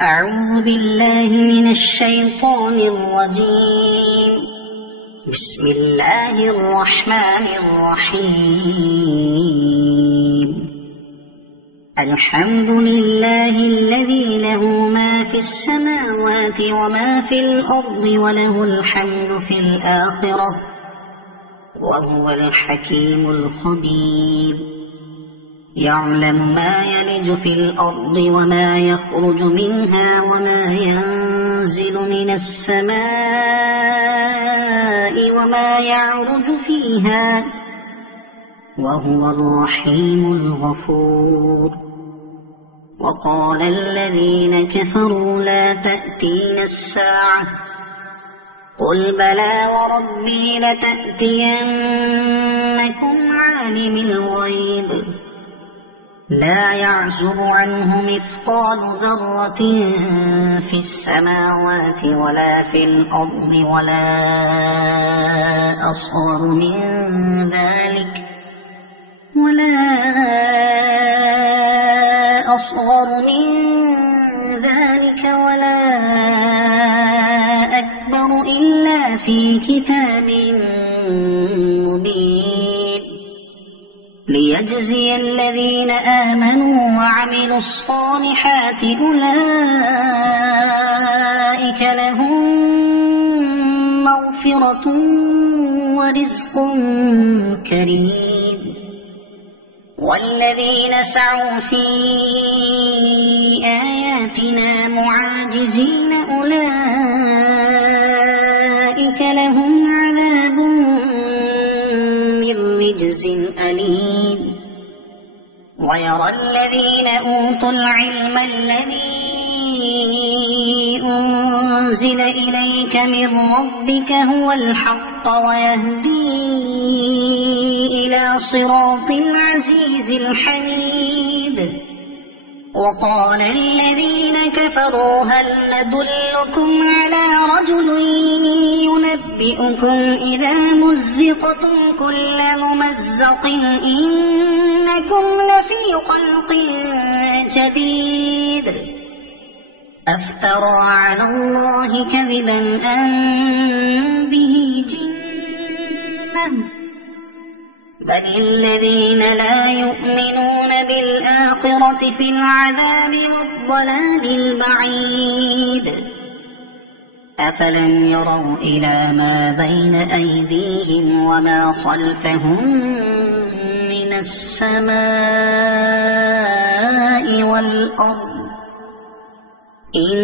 أعوذ بالله من الشيطان الرجيم. بسم الله الرحمن الرحيم. الحمد لله الذي له ما في السماوات وما في الأرض وله الحمد في الآخرة وهو الحكيم الخبير. يعلم ما يلج في الأرض وما يخرج منها وما ينزل من السماء وما يعرج فيها وهو الرحيم الغفور. وقال الذين كفروا لا تأتينا الساعة قل بلى وربي لتأتينكم عالم الغيب لا يعزب عنه مثقال ذرة في السماوات ولا في الأرض ولا أصغر من ذلك ولا أكبر إلا في كتاب مبين. ليجزي الذين آمنوا وعملوا الصالحات أولئك لهم مغفرة ورزق كريم. والذين سعوا في آياتنا معاجزين أولئك لهم عذاب من رجز أليم. ويرى الذين أوتوا العلم الذي أنزل إليك من ربك هو الحق ويهدي إلى صراط العزيز الحميد. وقال الذين كفروا هل ندلكم على رجل ينبئكم إذا مزقتم كل ممزق إنكم لفي خلق جديد أفترى على الله كذبا أم به جنة بل الذين لا يؤمنون بالآخرة في العذاب والضلال البعيد. أفلم يروا إلى ما بين أيديهم وما خلفهم من السماء والأرض إن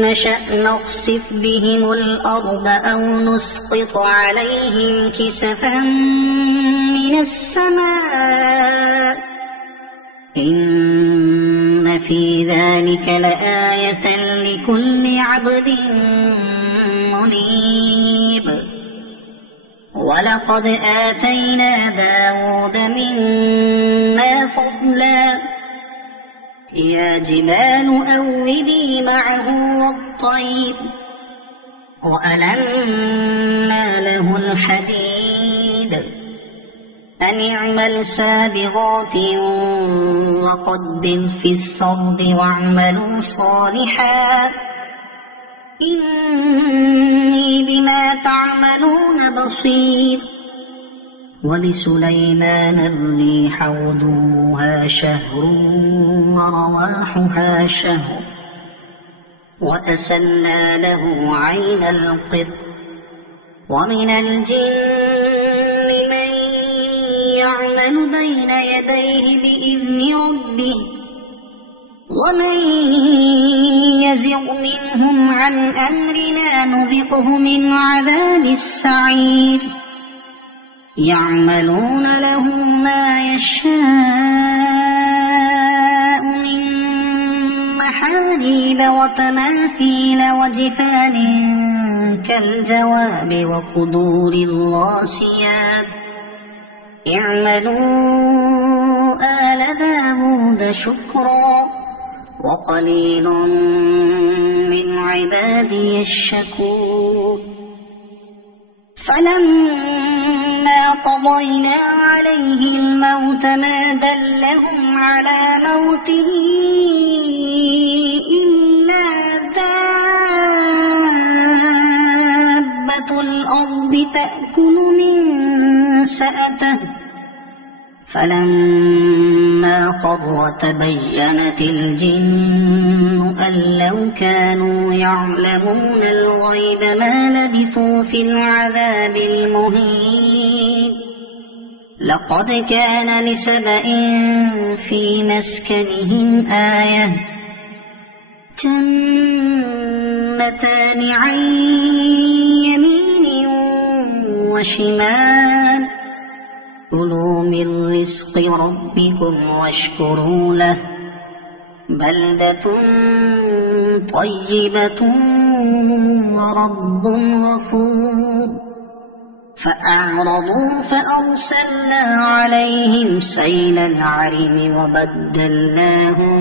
نشأ نخسف بهم الأرض أو نسقط عليهم كسفا من السماء إن في ذلك لآية لكل عبد منيب. ولقد آتينا داود منا فضلا يا جبال أوبي معه والطير وألنا له الحديد أن اعمل سابغات وقدر في السرد واعملوا صالحا إني بما تعملون بصير. ولسليمان الريح غدوها شهر ورواحها شهر وأسلنا له عين القط. ومن الجن من يعمل بين يديه بإذن ربه ومن يزغ منهم عن أمرنا نذقه من عذاب السعير. يعملون له ما يشاء من محاريب وتماثيل وجفان كالجواب وقدور الراسيات اعملوا آل داود شكرا وقليل من عبادي الشكور. فلما قضينا عليه الموت ما دلهم على موته إلا تأكل من سأته فلما خر تبينت الجن أن لو كانوا يعلمون الغيب ما لبثوا في العذاب المهين لقد كان لسبإ في مسكنهم آية جنتان عن يمين وشمال كلوا من رزق ربكم واشكروا له بلدة طيبة ورب غفور فأعرضوا فأرسلنا عليهم سيل العرم وبدلناهم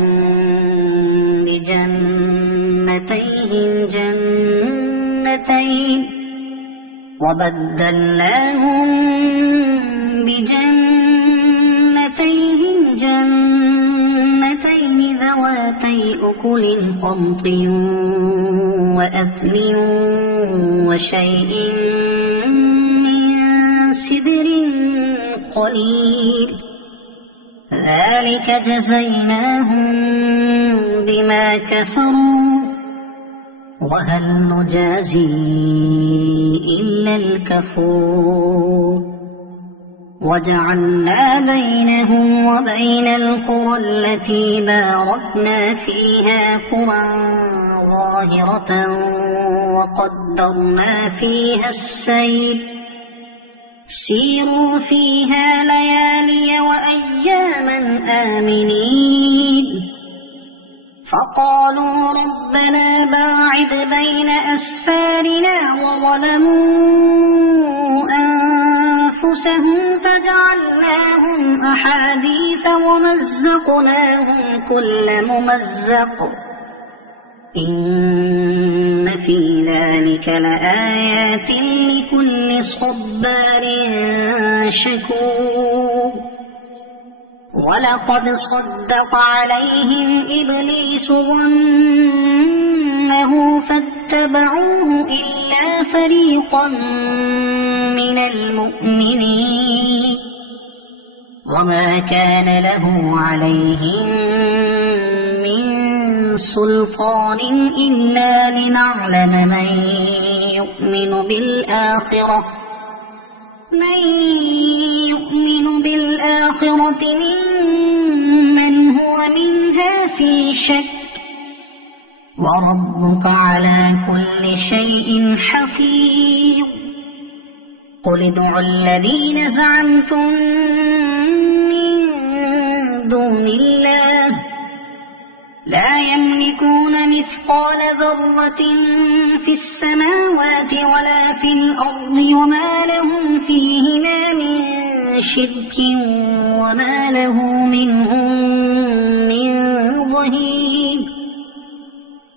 بجنتين جنتين ذواتي أكل خمط وأثل وشيء من سدر قليل ذلك جزيناهم بما كفروا وهل نجازي إلا الكفور وجعلنا بينهم وبين القرى التي باركنا فيها قرى ظاهرة وقدرنا فيها السير سيروا فيها ليالي وأياما آمنين فقالوا ربنا باعد بين أسفارنا وظلموا أنفسهم فجعلناهم أحاديث ومزقناهم كل ممزق إن في ذلك لآيات لكل صبار شكور ولقد صدق عليهم إبليس ظنه فاتبعوه إلا فريقا من المؤمنين وما كان له عليهم من سلطان إلا لنعلم من يؤمن بالآخرة ممن هو منها في شك وربك على كل شيء حفيظ قل ادعوا الذين زعمتم من دون الله لا يملكون مثقال ذرة في السماوات ولا في الأرض وما لهم فيهما من شرك وما له منهم من ظهير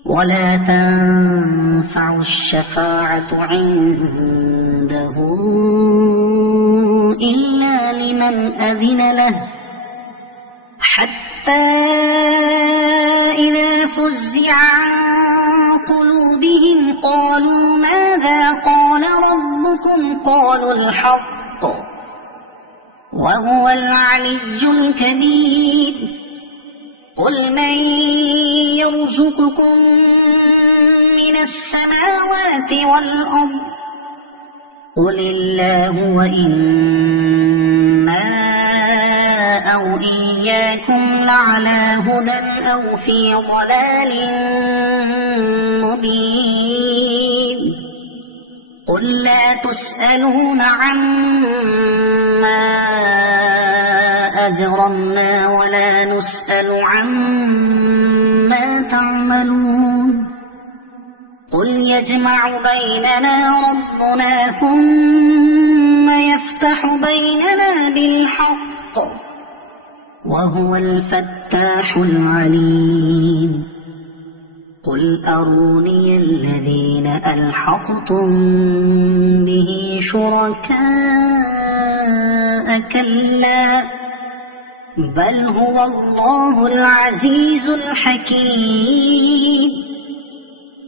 ولا تنفع الشفاعة عنده إلا لمن أذن له حتى إذا فزع عن قلوبهم قالوا ماذا قال ربكم قالوا الحق وهو العلي الكبير قل من يرزقكم من السماوات والأرض قل الله وإنا أو إياكم لعلى هدى أو في ضلال مبين قل لا تسألون عما أجرمنا ولا نسأل عما تعملون قل يجمع بيننا ربنا ثم يفتح بيننا بالحق وهو الفتاح العليم قل أروني الذين ألحقتم به شركاء كلا بل هو الله العزيز الحكيم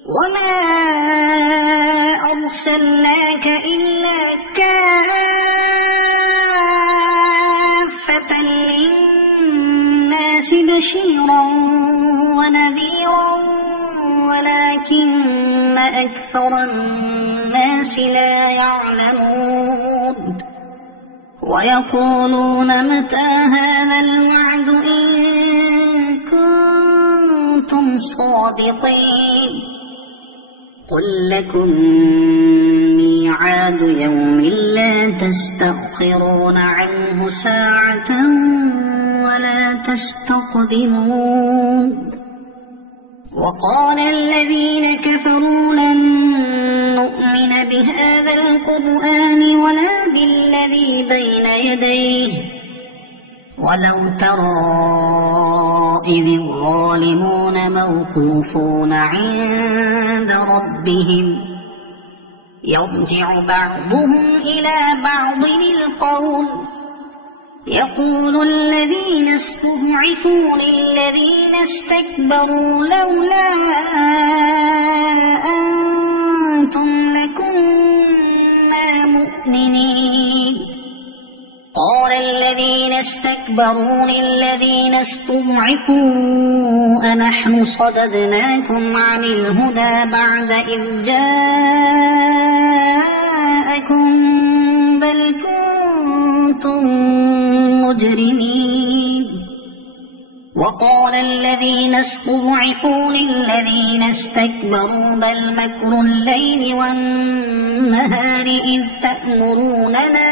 وما أرسلناك إلا ولكن أكثر الناس لا يعلمون ويقولون متى هذا الوعد إن كنتم صادقين قل لكم ميعاد يوم لا تستأخرون عنه ساعة ولا تستقدمون وقال الذين كفروا لن نؤمن بهذا القرآن ولا بالذي بين يديه ولو ترى إذ الظالمون موقوفون عند ربهم يرجع بعضهم إلى بعض القول يقول الذين استضعفوا للذين استكبروا لولا أنتم لكنا مؤمنين قال الذين استكبروا للذين استضعفوا أنحن صددناكم عن الهدى بعد إذ جاءكم بل كنتم مجرمين وقال الذين استضعفوا للذين استكبروا بل مكر الليل والنهار إذ تأمروننا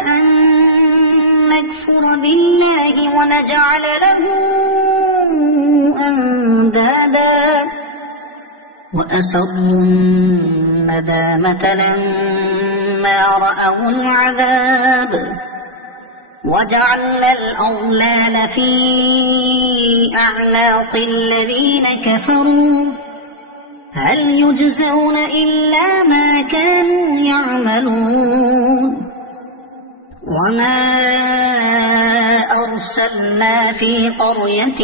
أن نكفر بالله ونجعل له أندادا وأسروا الندامة لما رأوا العذاب وجعلنا الأغلال في أعناق الذين كفروا هل يجزون إلا ما كانوا يعملون وما أرسلنا في قرية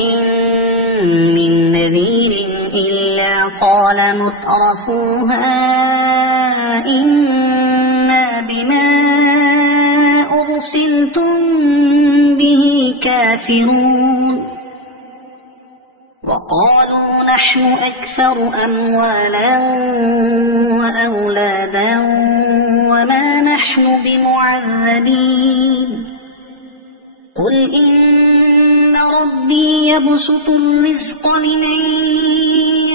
من نذير إلا قال مترفوها إنا بما أرسلتم به كافرون وقالوا نحن أكثر أموالا وأولادا وما نحن بمعذبين قل إن ربي يبسط الرزق لمن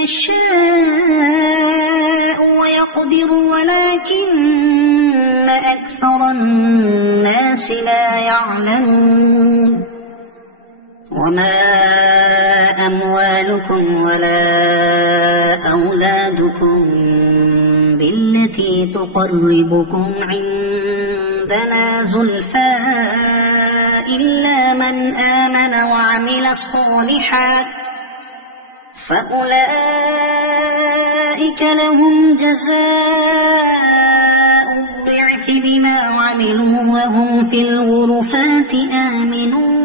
يشاء ويقدر ولكن أكثر الناس لا يعلمون وما أموالكم ولا أولادكم بالتي تقربكم عندنا زلفى إلا من آمن وعمل صالحا فأولئك لهم جزاء الضعف بما عملوا وهم في الغرفات آمنون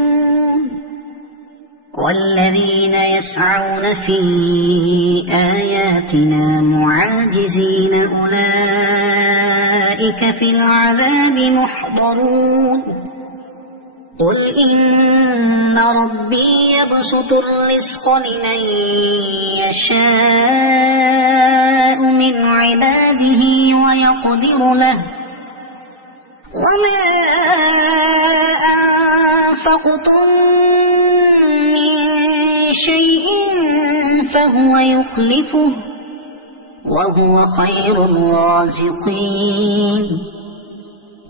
والذين يسعون في آياتنا معاجزين أولئك في العذاب محضرون قل إن ربي يبسط الرزق لمن يشاء من عباده ويقدر له وما أنفقتم من شيء فهو يخلفه وهو خير الرازقين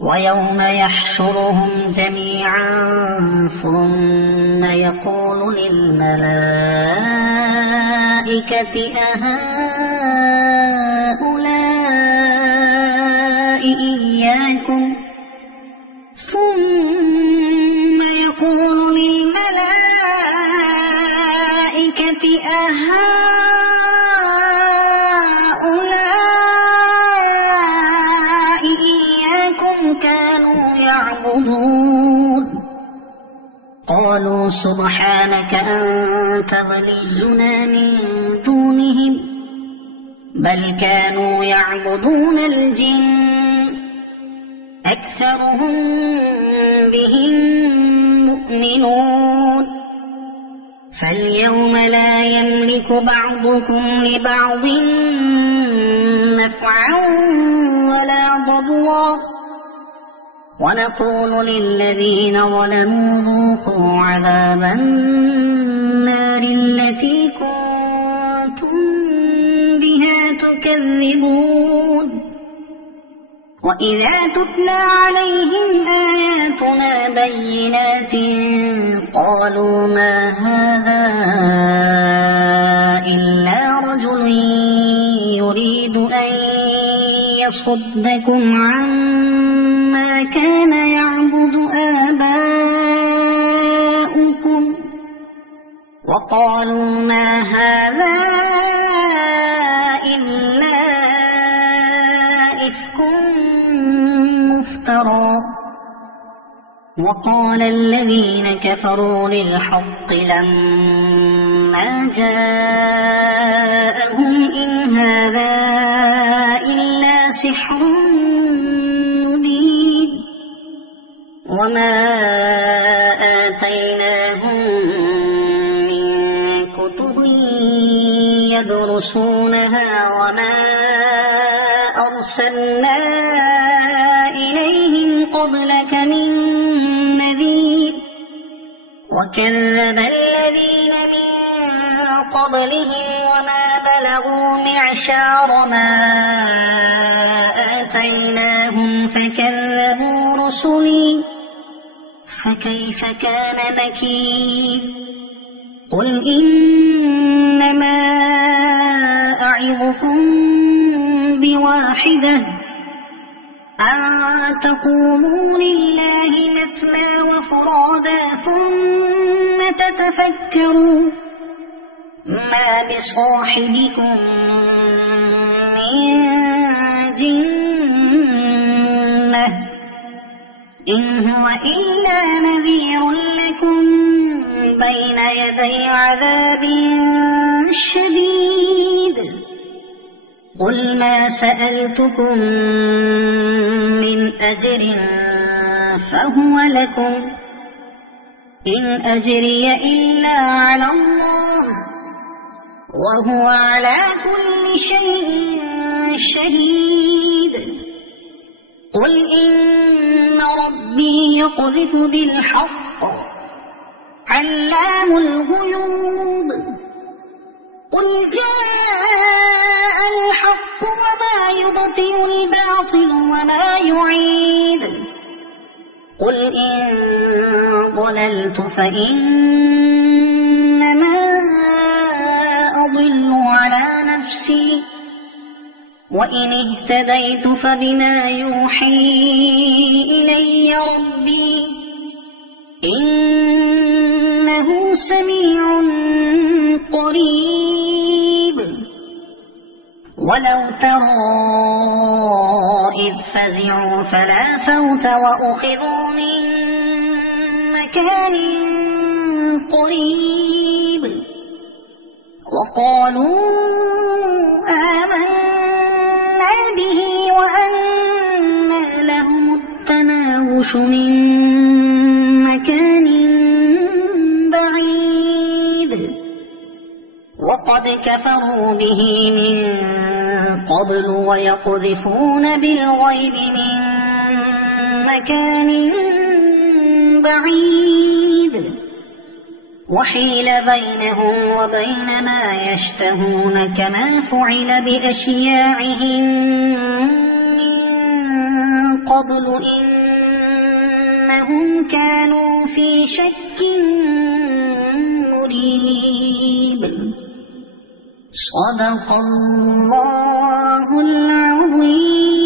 ويوم يحشرهم جميعا ثم يقول للملائكة أهؤلاء إياكم ثم يقول للملائكة أهؤلاء إياكم كانوا يعبدون قالوا سبحانك أنت ولينا من دونهم بل كانوا يعبدون الجن أكثرهم بهم مؤمنون فاليوم لا يملك بعضكم لبعض نفعا ولا ضرا ونقول للذين ظلموا ذوقوا عذاب النار التي كنتم بها تكذبون وإذا تتلى عليهم آياتنا بينات قالوا ما هذا إلا رجل يريد أن يصدكم عما كان يعبد آباؤكم وقالوا ما هذا إلا إفك مفترى وقال الذين كفروا للحق لما جاءهم إن هذا إلا سحر مبين وما آتيناهم من كتب يدرسونها وما أرسلنا إليهم قبلك من نذير وكذب الذين من قبلهم وما بلغوا معشار ما آتيناهم فكذبوا رسلي فكيف كان نكير قل إنما أعظكم بواحدة أن تقوموا لله مثنى وفرادا ثم تتفكروا ما بصاحبكم من جنة إن هو إلا نذير لكم بين يدي عذاب شديد قل ما سألتكم من أجر فهو لكم إن أجري إلا على الله وهو على كل شيء شهيد قل إن ربي يقذف بالحق علام الغيوب قل جاء الحق وما يبطئ الباطل وما يعيد قل إن ضللت فإنما أضل على نفسي وإن اهتديت فبما يوحي إلي ربي إنه سميع قريب ولو ترى إذ فزعوا فلا فوت وأخذوا من مكان قريب وقالوا آمنا به وأنى لهم التناوش من مكان بعيد وقد كفروا به من قبل ويقذفون بالغيب من مكان بعيد وحيل بينهم وبين ما يشتهون كما فعل بأشياعهم من قبل إنهم كانوا في شك مريب صدق الله العظيم.